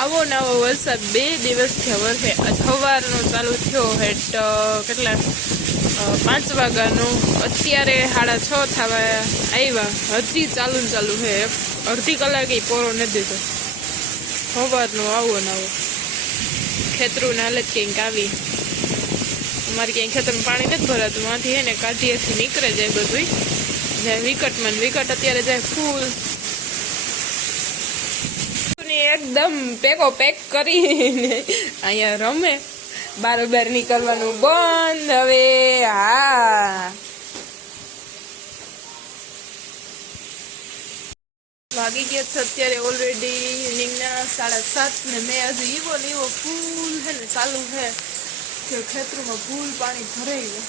આવો નવો વરસાદ 2 દિવસથી વરસે. સવારનો ચાલુ થયો હેટ કેટલા 5 વાગ્યાનો, અત્યારે 6:30 થવા આવ્યા. હજી ચાલુ છે. અડધી કલાકે પોરો નથી દીધો. સવારનો આવો નવો. ખેતરોની હાલત કંઈક આવી. અમારે ક્યાંય ખેતરમાં પાણી નથી ભરાતું. માંથી હે ને કાઢીએથી નીકળે જાય બધું. જાય વિકટમાં વિકટ અત્યારે જાય ફૂલ. એકદમ પેકો પેક કરીને અહીંયા રમે. બારોબાર નીકળવાનું બંધ હવે. હા, વાગી ગયા છે અત્યારે ઓલરેડી ઇવનિંગના 7:30 ને મેં હજુ ઈવો ને ઈવો ફૂલ છે ને ચાલુ છે કે ખેતરમાં ફૂલ પાણી ભરાઈ ગયું.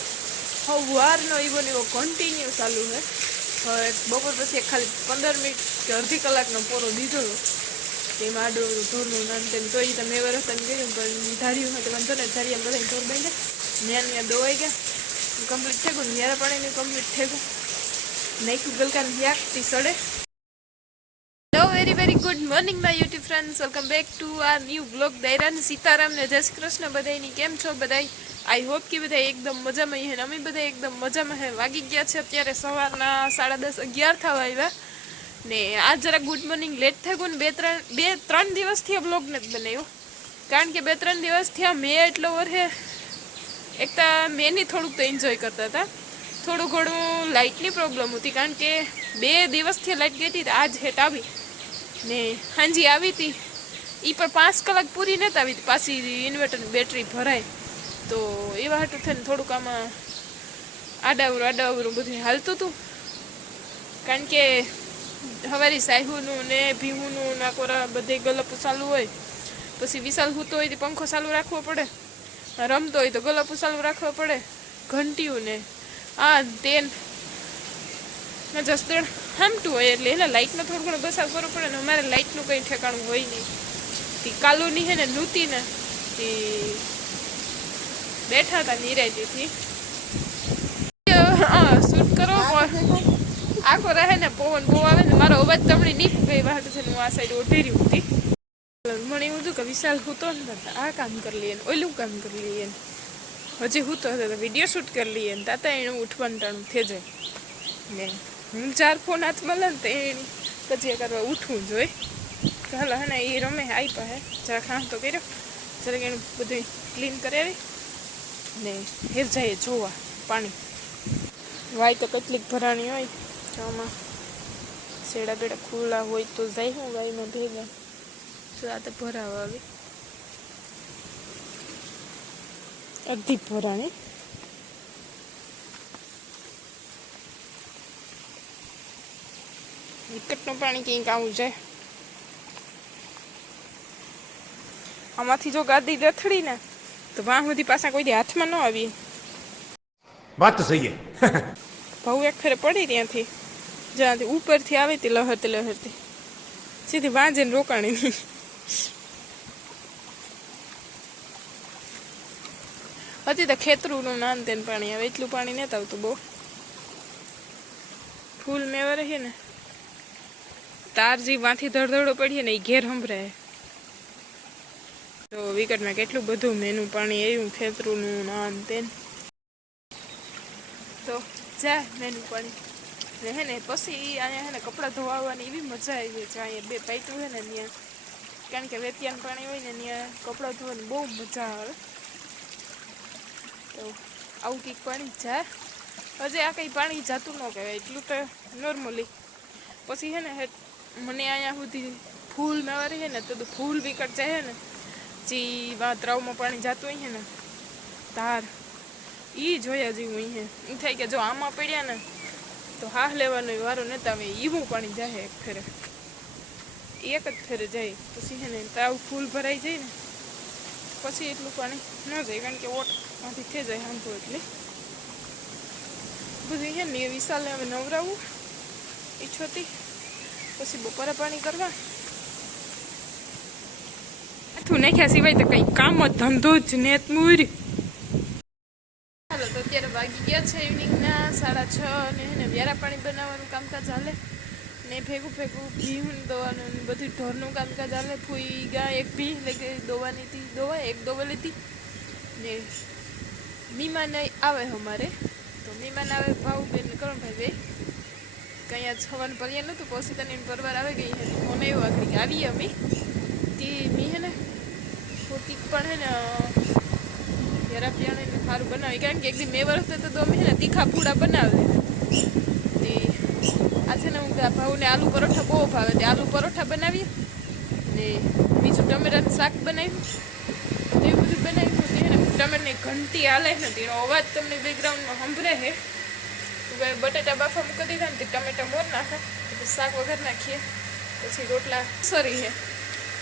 સવારનો ઈવો ને ઈવો કન્ટિન્યુ ચાલુ છે. હવે બપોર પછી ખાલી 15 મિનિટ કે અડધી કલાકનો પોરો દીધો હતો. તેમાં આડું ઢોરનું નામ તેમ તો એ તમે એવા રસ્તાને ગયું પણ ધાર્યું હતું વાંધો ને ધારી એમ બધા ઢોર બાંધ્યા. ત્યાં દોવાઈ ગયા. કમ્પ્લીટ થઈ ગયું. ન્યારા પાણીનું કમ્પ્લીટ થઈ ગયું. નાખ્યું ગલકાને યાકથી સડે. Hello, very good morning my YouTube friends. Welcome back to our new blog. દૈરાન સીતારામ ને જય શ્રી કૃષ્ણ બધાની. કેમ છો બધા? આઈ હોપ કે બધા એકદમ મજામાં છે. અમે બધા એકદમ મજામાં છે. વાગી ગયા છે અત્યારે સવારના 10:30 11 થવા આવ્યા. ને આજ જરા ગુડ મોર્નિંગ લેટ થઈ ગયું ને 2-3 દિવસથી આ બ્લોગ નથી બનાવ્યો. કારણ કે 2-3 દિવસથી આ મેં એટલો વર્ષે એક તો મેની થોડુંક તો એન્જોય કરતા હતા. થોડું ઘણું લાઇટની પ્રોબ્લેમ હતી. કારણ કે 2 દિવસથી લાઇટ ગઈ હતી. આજ હેટ આવી ને હાંજી આવી હતી. એ પણ 5 કલાક પૂરી નથી આવી હતી. પાછી ઇન્વર્ટરની બેટરી ભરાય તો એવા હાટું થઈને થોડુંક આમાં આડાવરું બધું હાલતું હતું. કારણ કે હવારી સાહેબનું ને ભીહુનું નાકોરા બધે ગલપ ચાલુ હોય. પછી વિશાલ હૂતો હોય તો પંખો ચાલુ રાખવો પડે. રમતો હોય તો ગલપ ચાલુ રાખવો પડે. ઘંટીયું ને આ તેન જસદણ હામટું હોય એટલે એને લાઇટનો થોડો ઘણો બસાવ કરવો પડે. ને અમારે લાઇટનું કંઈ ઠેકાણું હોય નહીં. તે કાલુની હે ને નૂતી ને તે બેઠા હતા નિરાયતીથી શૂટ કરો. આખો રહે ને પવન બહુ આવે ને મારો અવાજ તમને નહીં ગઈ વાત છે. હું આ સાઈડ ઓઢેરી હતી. મને એવું હતું કે વિશાલ હૂતો ને આ કામ કરી લઈએ ને ઓલું કામ કરી લઈએ ને હજી હૂતો હતો તો વિડીયો શૂટ કરી લઈએ ને તાતા એનું ઉઠવાનું ટાણું થઈ જાય ને હું 4 ફોન હાથમાં લે ને તો એની કજિયા કરવા ઉઠવું જોઈએ. ચાલો હે ને એ રમે આવી પાસે જરા ખાસ તો કર્યો. જરાક એનું બધું ક્લીન કરાવી ને હેર જાય જોવા પાણી વાય તો કેટલીક ભરાણી હોય. આમાં શેડા બેડા ખુલ્લા હોય તો જાય હું ગાયમાં ભેગા. તો આ તો ભરાવા આવી અડધી ભરાણી. વિકટનું પાણી ક્યાંક આવું જાય. આમાંથી જો ગાદી દથડી ને તો વાહ સુધી પાછા કોઈ હાથમાં ન આવી. વાત તો સહી હે. ભાવ એક ફેરે પડી ત્યાંથી જ્યાંથી ઉપરથી આવી હતી લહરતી સીધી વાંજે રોકાણી નહીં. હજી તો ખેતરુંનું નાન તેને પાણી આવે એટલું પાણી નથી આવતું બહુ. ફૂલ મેવા રહી ને તાર જે વાંથી ધડધડો પડીએ ને એ ઘેર સંભળાય. તો વિકટમાં કેટલું બધું મેનું પાણી આવ્યું ખેતરુંનું નાન તેન. તો જા મેનું પાણી ને હે ને પછી અહીંયા હે ને કપડાં ધોવાની એવી મજા આવી છે. અહીંયા 2 પાઇટું છે ને ત્યાં કારણ કે વેતિયાનું પાણી હોય ને ત્યાં કપડાં ધોવાની બહુ મજા આવે. તો આવું કંઈક પાણી જાય. હજી આ કંઈ પાણી જાતું ન કહેવાય એટલું તો નોર્મલી. પછી છે ને મને અહીંયા સુધી ફૂલ મેવારી છે ને તો ફૂલ વિકટ જાય ને જે તળાવમાં પાણી જાતું હોય છે ને તાર એ જોયા જેવું અહીંયા. એ થાય કે જો આમાં પડ્યા ને તો હાહ લેવાનો વારો નતા આવે. એવું પાણી જાય એક ફેરે એક જ ફેરે જાય. પછી છે ને તાવ ફૂલ ભરાઈ જાય ને પછી એટલું પાણી ન જાય કારણ કે ઓટમાંથી થઈ જાય સાંભળો એટલે બધું છે ને. વિશાલને હવે નવરાવું ઈચ્છોતી પછી બપોરે પાણી કરવા આઠું નાખ્યા સિવાય તો કંઈ કામ જ ધંધો જ નેત મૂર. ચાલો તો અત્યારે વાગી ગયા છે ઇવનિંગના 6:30 અને એને વ્યારા પાણી બનાવવાનું કામકાજ હાલે ને ભેગું ભીહું દોવાનું ને બધું ઢોરનું કામકાજ હાલે. ફૂઈ ગાય એક ભી એટલે દોવાની હતી, દોવાય એક દોવેલી હતી ને મહેમાન આવે અમારે. તો મહેમાન આવે ભાવબેન ને કરણભાઈ બે કંઈ આજ સવારનું પર્યા નહોતું. પછી તને પરવાર આવે ગઈ હે ફોન આવ્યો આખરી કે આવીએ અમે તે મી હે ને પોતી પણ હે ને હેરા પિયાણે ને સારું બનાવી. કારણ કે એક દી મેં વરસતે તો અમે હે ને તીખા પૂડા બનાવે તે આ છે ને હું ભાવને આલુ પરોઠા બહુ ભાવે તે આલુ પરોઠા બનાવીએ ને બીજું ટમેટાનું શાક બનાવ્યું તો એવું બધું બનાવ્યું હતું. એને ટમેટાની ઘંટી હાલે ને તેનો અવાજ તમને બેકગ્રાઉન્ડમાં સંભળે છે. બટાટા બાફા મૂકી દીધા ને તે ટમેટા મોર નાખે પછી શાક વગર નાખીએ પછી રોટલા સરી છે.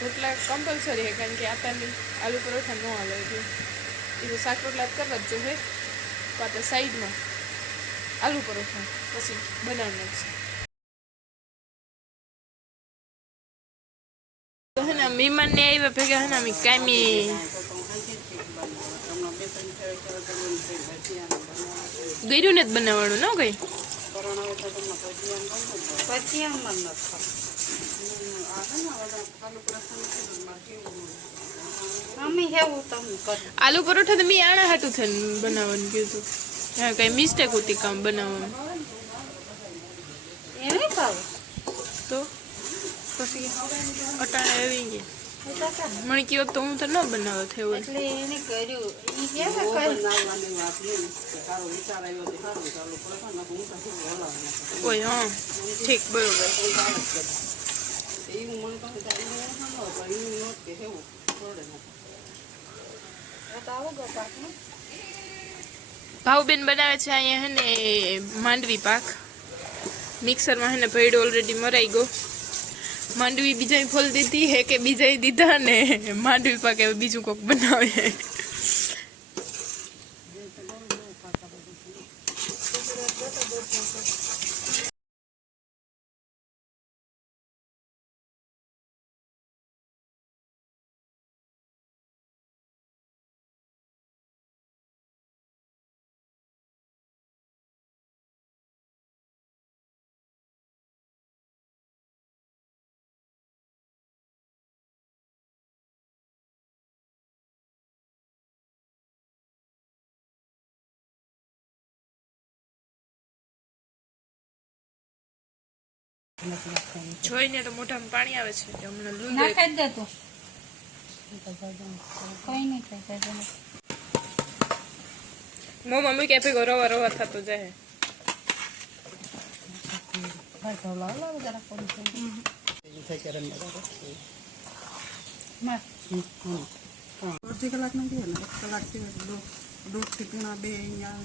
રોટલા કમ્પલસરી છે કારણ કે આટાની આલુ પરોઠા ન હાલે એટલે એ તો શાક રોટલા કરવા જ જોઈએ. પાછા સાઈડમાં આલુ પરોઠા પછી બનાવી નાખશે. તો હે ને મહેમાનને આવ્યા ભેગા હે ને અમે કાયમી ગયરું ને જ બનાવવાનું ન ગઈ આલુ પરોઠા તો મેં આણા હાટું થઈને બનાવવાનું કીધું. હા કઈ મિસ્ટેક હતી કામ બનાવવાનું તો પછી અટાણે આવી ગયા મને કયો તો હું તો ન બનાવો થયો કોઈ. હા ઠીક બરોબર. ભાવબેન બનાવે છે અહીંયા હે ને માંડવી પાક. મિક્સરમાં હે ને ભેડો ઓલરેડી મરાઈ ગયો. માંડવી બીજા ફોલ દીધી હે કે બીજા દીધા ને માંડવી પાક હવે બીજું કોક બનાવે. જોઈને તો મોઢામાં પાણી આવે છે કે હમણાં લૂંદ નાખાઈ દે તો કોઈ નહીં ખાઈ મોમાં મૂક્યા ભેગો રવા રવા થતો જાય. અડધી કલાકનું દે ને 1 કલાકથી દૂધથી પીણા બે અહીંયા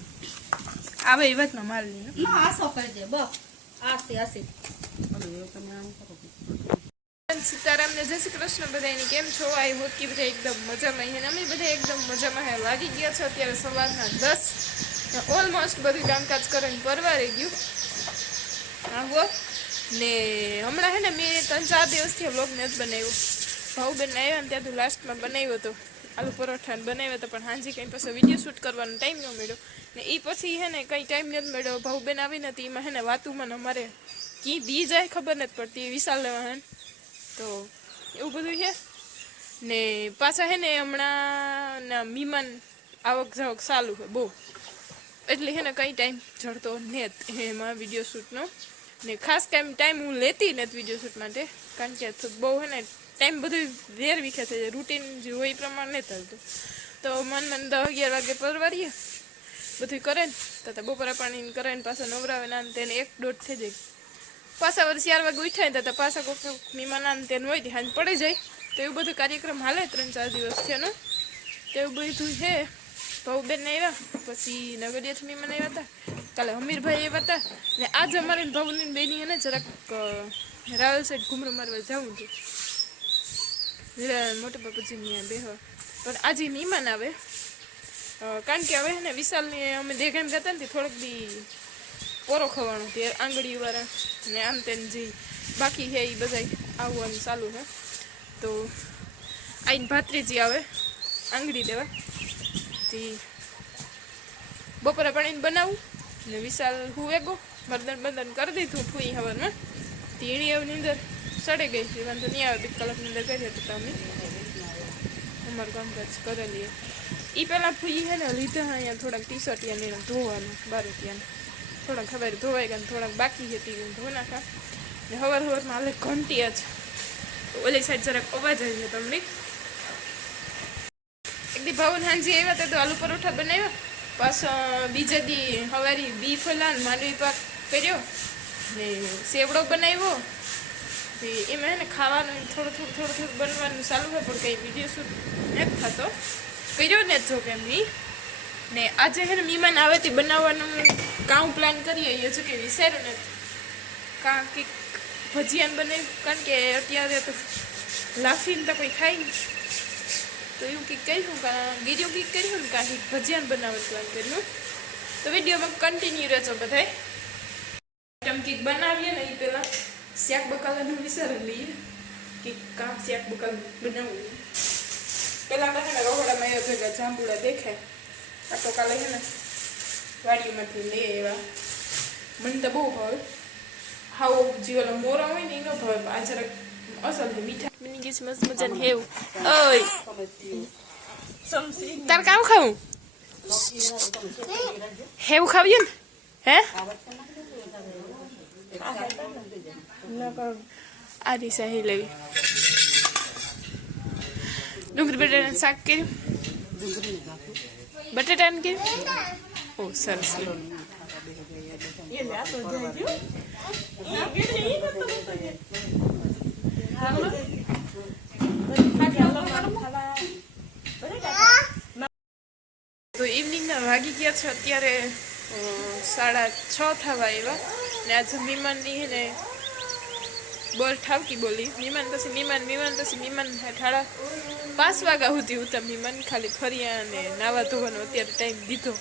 આવે એ વાતમાં માલ નહીં ના આસો કરી દે બસ આસી તમે આમ કરો. સીતારામ ને જય શ્રી કૃષ્ણ બધાને કેમ છો? આઈ હોપ કે બધા એકદમ મજામાં છે ને અમે બધા એકદમ મજામાં હે. વાગી ગયા છે અત્યારે સવારના 10. ઓલમોસ્ટ બધું કામકાજ કરીને પરવારી ગયું. આવો ને હમણાં હે ને મેં 3-4 દિવસથી વ્લોગ નથી બનાવ્યો. ભાવબેન આવ્યા ને ત્યાંથી લાસ્ટમાં બનાવ્યો હતો આલુ પરોઠા ને બનાવ્યો હતો પણ હાંજી કંઈ પછી વિડીયો શૂટ કરવાનો ટાઈમ ન મળ્યો ને એ પછી હે ને કંઈ ટાઈમ નથી મળ્યો. ભાવબેન આવી નથી એમાં હે ને વાતુમાં અમારે કી દી જાય ખબર નથી પડતી વિશાલ લેવા હે તો એવું બધું છે ને પાછા હે ને હમણાં મહેમાન આવક જાવક ચાલુ છે બહુ એટલે હે ને કંઈ ટાઈમ જડતો નથી એમાં વિડીયો શૂટનો ને ખાસ ટાઈમ હું લેતી નથી વિડીયો શૂટ માટે કારણ કે બહુ હે ને ટાઈમ બધું વેર વિખે છે રૂટીન જે હોય એ પ્રમાણે નથી ચાલતું. તો મન 10-11 વાગે પરવારીએ બધું કરે ને તો બપોરા પાણી કરે ને પાછા નવરાવે ના તેને 1-1.5 થઈ જાય. પાછા વર્ષ 4 વાગે ઉઠાય ને તો પાછા કોઈક મહેમાન આને તેને હોય હાંજ પડી જાય તો એવું બધું કાર્યક્રમ હાલે 3-4 દિવસ છે ને તો એવું બધું છે. ભાવબેન આવ્યા પછી નગડિયાથી મહેમાન આવ્યા હતા કાલે હમીરભાઈ આવ્યા હતા ને આજે અમારે ભાવની બેની એને જરાક રાવલ સાઈડ ઘૂમરો મારવા જવું છે મોટા બાપુજીની બેહવા પણ આજે મહેમાન આવે કારણ કે હવે ને વિશાલની અમે દેગામ ગયા ને થોડોક દી પોરો ખવાનું તે આંગળીવાળા ને આમ તેને જે બાકી છે એ બધા આવવાનું ચાલુ છે તો આઈને ભાત્રીજી આવે આંગળી દેવા તે બપોરે પાણીને બનાવું ને વિશાલ હું વેગો મર્દન બંધન કરી દીધું ફૂઈ હવનમાં તીણીની અંદર સડે ગઈ છે, વાંધો નહીં આવે, 2 કલાકની અંદર કરીએ તો તમે અમારું કામકાજ કરેલી. એ પહેલાં ફૂઈ છે ને લીધા અહીંયા થોડાક ટી શર્ટ યા એને ધોવાનું બારે ત્યાં થોડાક ખબર ધોવાઈ ગયા, થોડાક બાકી હતી ધોઈ નાખા. ને હવારમાં હાલે ઘંટી જ ઓલી સાઈડ જરાક અવાજ આવી છે તમને. એક દી ભાવન હાંજી આવ્યા હતા તો આલુ પરોઠા બનાવ્યા, પાછા બીજા દી હવારી બીફ હલાન માંડવી પાક કર્યો ને સેવડો બનાવ્યો. એમાં હે ને ખાવાનું થોડું બનવાનું ચાલુ હોય પણ કંઈ વિડીયો શૂટ નથી થતો, કર્યો ને જો કેમ નહીં. ને આજે હે ને મહેમાન આવે તે બનાવવાનું કામ પ્લાન કરીએ હજુ કે વિચાર્યું નથી. કારણ કે ભજીયાને બનાવ્યું, કારણ કે અત્યારે તો લાફીને તો કોઈ ખાય નહીં, તો એવું કંઈક કહ્યું ગીર્યું કંઈક કર્યું ને કાંઈ ભજીયાને બનાવવાનું પ્લાન કર્યું. તો વિડીયોમાં કન્ટિન્યુ રહેજો બધાય. આઈટમ કંઈક બનાવીએ ને એ પહેલાં શાક બકાલાનું વિચારી લઈએ કે કામ શાક બકાલ બનાવવું. પહેલાં તો છે ને રહોડામાં એવા ભેગા જાંબુડા દેખાય, આ તો કાલે છે ને વાડીઓમાંથી લે એવા. મને તો બહુ ભાવે, હાવ જે ઓલા મોરા હોય ને એ ન ભાવે, પણ આ જરાક અસલ છે મીઠા. મને ગીસ મસ્ત મજાને હેવું. ઓય તાર કામ ખાવું હેવું ખાવીએ ને હે આ દિશા હે લેવી. ડુંગળી બટાટાનું શાક કર્યું, બટાટાનું કર્યું. ઓ સરસ. તો ઇવનિંગના વાગી ગયા છે અત્યારે 6:30 થવા આવ્યા ને આજે મહેમાનની હે ને બોલ ઠાવકી બોલી. મહેમાન પછી મહેમાન 5 વાગ્યા સુધી ઉતા મહેમાન ખાલી ફર્યા અને નાવા ધોવાનો અત્યારે ટાઈમ દીધો.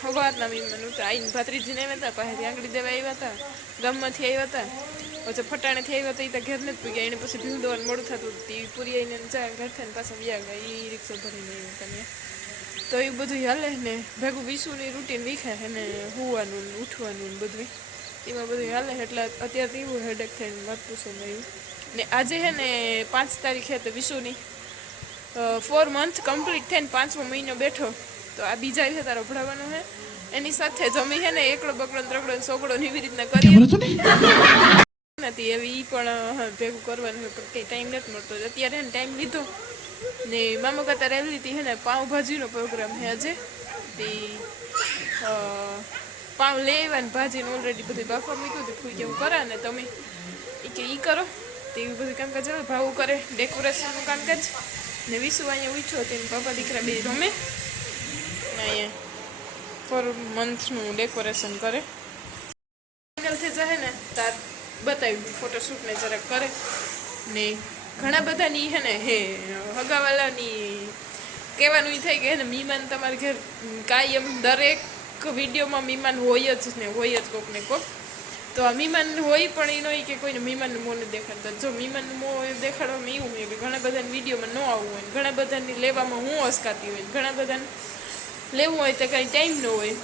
સવારના મહેમાન ઉતા આવીને ભાત્રીજીને આવ્યા હતા, પાસેથી આંગળી દેવા આવ્યા હતા, ગામમાંથી આવ્યા હતા, પછી ફટાણેથી આવ્યા હતા. એ તો ઘર નથી પૂગ્યા, એને પછી ભીલ દોવાનું મોડું થતું હતું. પૂરી આવીને ઘર થઈને પાછા વ્યા ગયા, એ રિક્ષા ભરીને આવ્યા તમે. તો એ બધું હાલે ને ભેગું વિશુની રૂટીન વિખાય એને હોવાનું ઉઠવાનું બધું એમાં બધું હાલે. એટલે અત્યારે એવું હેડેક થઈને વાત પૂછો નહીં. ને આજે છે ને 5 તારીખે તો વિશુની 4 મંથ કમ્પ્લીટ થઈને 5મો મહિનો બેઠો. તો આ બીજા છે તારો ભણાવવાનો છે, એની સાથે જમી છે ને એકડો બકડો ત્રકડો સોગડો એવી રીતના કરી નથી એવી એ પણ ભેગું કરવાનું હોય, પણ કંઈ ટાઈમ નથી મળતો. અત્યારે એને ટાઈમ લીધો ને મામા કરતા રહેલી હતી છે ને પાઉંભાજીનો પ્રોગ્રામ છે આજે. તે પાઉં લેવા ને ભાજીને ઓલરેડી બધું બાફવા મૂક્યું હતું. ફૂઈ કેવું કરે ને તમે એ કે એ કરો તો એવું બધું કામકાજ આવે. ભાવું કરે ડેકોરેશનનું કામકાજ ને વિશુ અહીંયા ઉઠ્યો તેને પપ્પા દીકરા બે રમે ને અહીંયા 4 મંથનું ડેકોરેશન કરે. ફાઇનલથી જાય ને તાર બતાવ્યું ફોટોશૂટને જરાક કરે ને ઘણા બધાની હે ને હે હગાવાલાની કહેવાનું એ થાય કે હે ને મહેમાન તમારે ઘેર કાયમ દરેક વિડીયોમાં મહેમાન હોય જ ને હોય જ કોક ને કોક. તો આ મહેમાન હોય પણ એ નહીં કે કોઈને મહેમાનનું મોં નથી દેખાડતા. જો મહેમાનનું મોં દેખાડવામાં એવું હોય કે ઘણા બધાની વિડીયોમાં ન આવવું હોય, ઘણા બધાની લેવામાં હું અસકાતી હોય, ઘણા બધાને લેવું હોય તો કાંઈ ટાઈમ ન હોય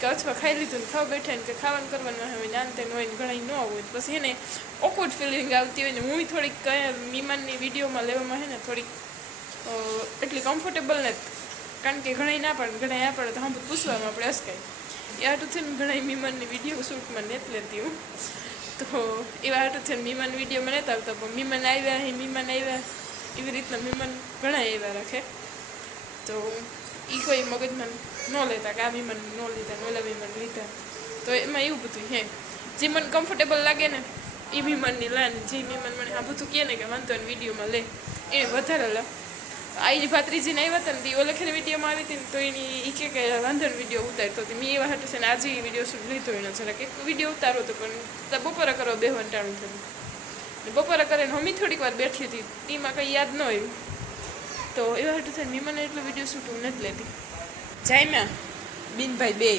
કે અથવા ખાઈ લીધું ને ખાવા બેઠા ને કે ખાવાનું કરવાનું હોય ને આનતે હોય ને ઘણા ન આવવું હોય પછી એને ઓકવર્ડ ફિલિંગ આવતી હોય ને હું થોડીક મહેમાનની વિડીયોમાં લેવામાં હે ને થોડીક એટલી કમ્ફર્ટેબલ નથી. કારણ કે ઘણા ના પડે ઘણા આ પડે તો હમ પૂછવામાં આપણે અસકાય. એ હાટું થઈને ઘણા મહેમાનની વિડીયો શૂટમાં નથી લેતી હું. તો એવા હાટું થઈને મહેમાન વિડીયોમાં નથી આવતા, પણ મહેમાન આવ્યા એવી રીતના મહેમાન ઘણા એવા રાખે. તો એ કોઈ મગજમાં ન લેતા કે આ મહેમાન ન લીધા ઓલા મહેમાન લીધા. તો એમાં એવું બધું હે જે મને કમ્ફર્ટેબલ લાગે ને એ મહેમાનની લાન. જે મહેમાન મને આ બધું કહે ને કે વાંધો ને વિડીયોમાં લે એને વધારે લા. આઈ ભાત્રીજીને આવ્યા હતા ને તે ઓલખેની વિડીયોમાં આવી હતી ને તો એની એ કે વાંધો વિડીયો ઉતારતો હતી. મેં એવા હાટું છે ને આજે વિડીયો શૂટ લીધો એનો જરાક એક વિડીયો ઉતારો હતો પણ બપોરે કરવા બેહવાનું ટાણું થયું. બપોરે કરીને હમી થોડીક વાર બેઠી હતી એમાં કંઈ યાદ ન આવ્યું. તો એવા હાટું છે ને મને એટલો વિડીયો શૂટ હું નથી લેતી. જાયમાં બિનભાઈ બે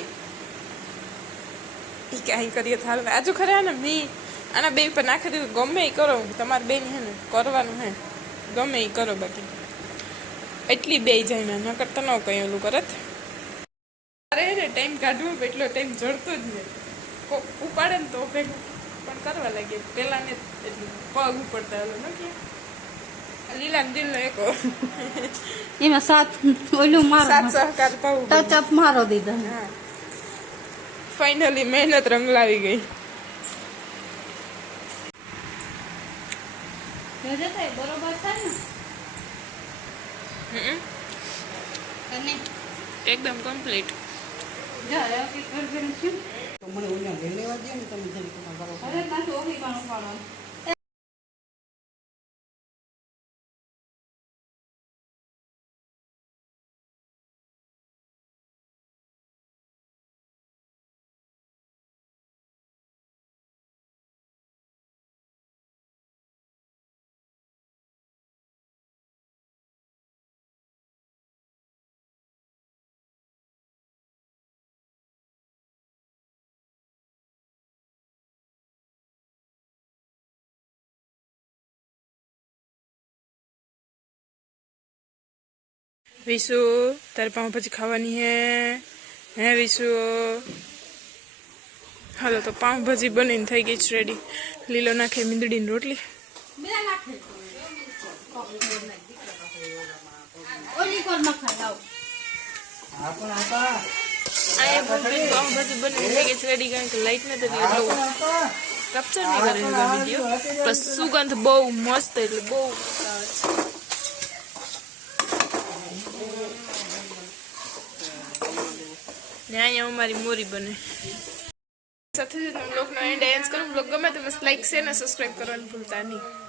એ કે અહીં કરીએ હાલ આજુ ખરા ને મેં આના બે પર નાખી દીધું. ગમે એ કરો તમારે બેન હે ને કરવાનું હે ગમે એ કરો બાકી એટલી બે જાય મેં ન કરતા ન કંઈ ઓલું કરત. અરે ને ટાઈમ કાઢવો એટલો ટાઈમ જડતો જ નહીં. ઉપાડે ને તો ભેગું પણ કરવા લાગીએ પેલા ને એટલું પગ ઉપડતા ઓલો ન કે લીલા દિલ નો એક એમાં સાત ઓલું મારો સાત સહકાર પાવું ટચ અપ મારો દીધા હા ફાઇનલી મહેનત રંગ લાવી ગઈ બરોબર થાય હમ ને એકદમ કમ્પ્લીટ મને ઓલા લઈ લેવા દે ને તમે જરી કરો અરે ના તો ઓલી પણ ઉપાડો વિશુ તારે પાઉંભાજી ખાવાની હે વિશુ હાલો તો પાઉંભાજી બનીને થઈ ગઈ છે રેડી લીલો નાખે મીંદડીની રોટલી પાઉંભાજી બનીને થઈ ગઈ છે રેડી કારણ કે લાઈટ નથી એટલે કેપ્ચર નહીં કરે વિડીયો પણ સુગંધ બહુ મસ્ત એટલે બહુ આવે છે ને અહીંયા અમારી મોરી બને સાથે જ બ્લોગનો એન્ડ કરું બ્લોગ ગમે તો બસ લાઈક શેર ને સબસ્ક્રાઈબ કરવાનું ભૂલતા નહીં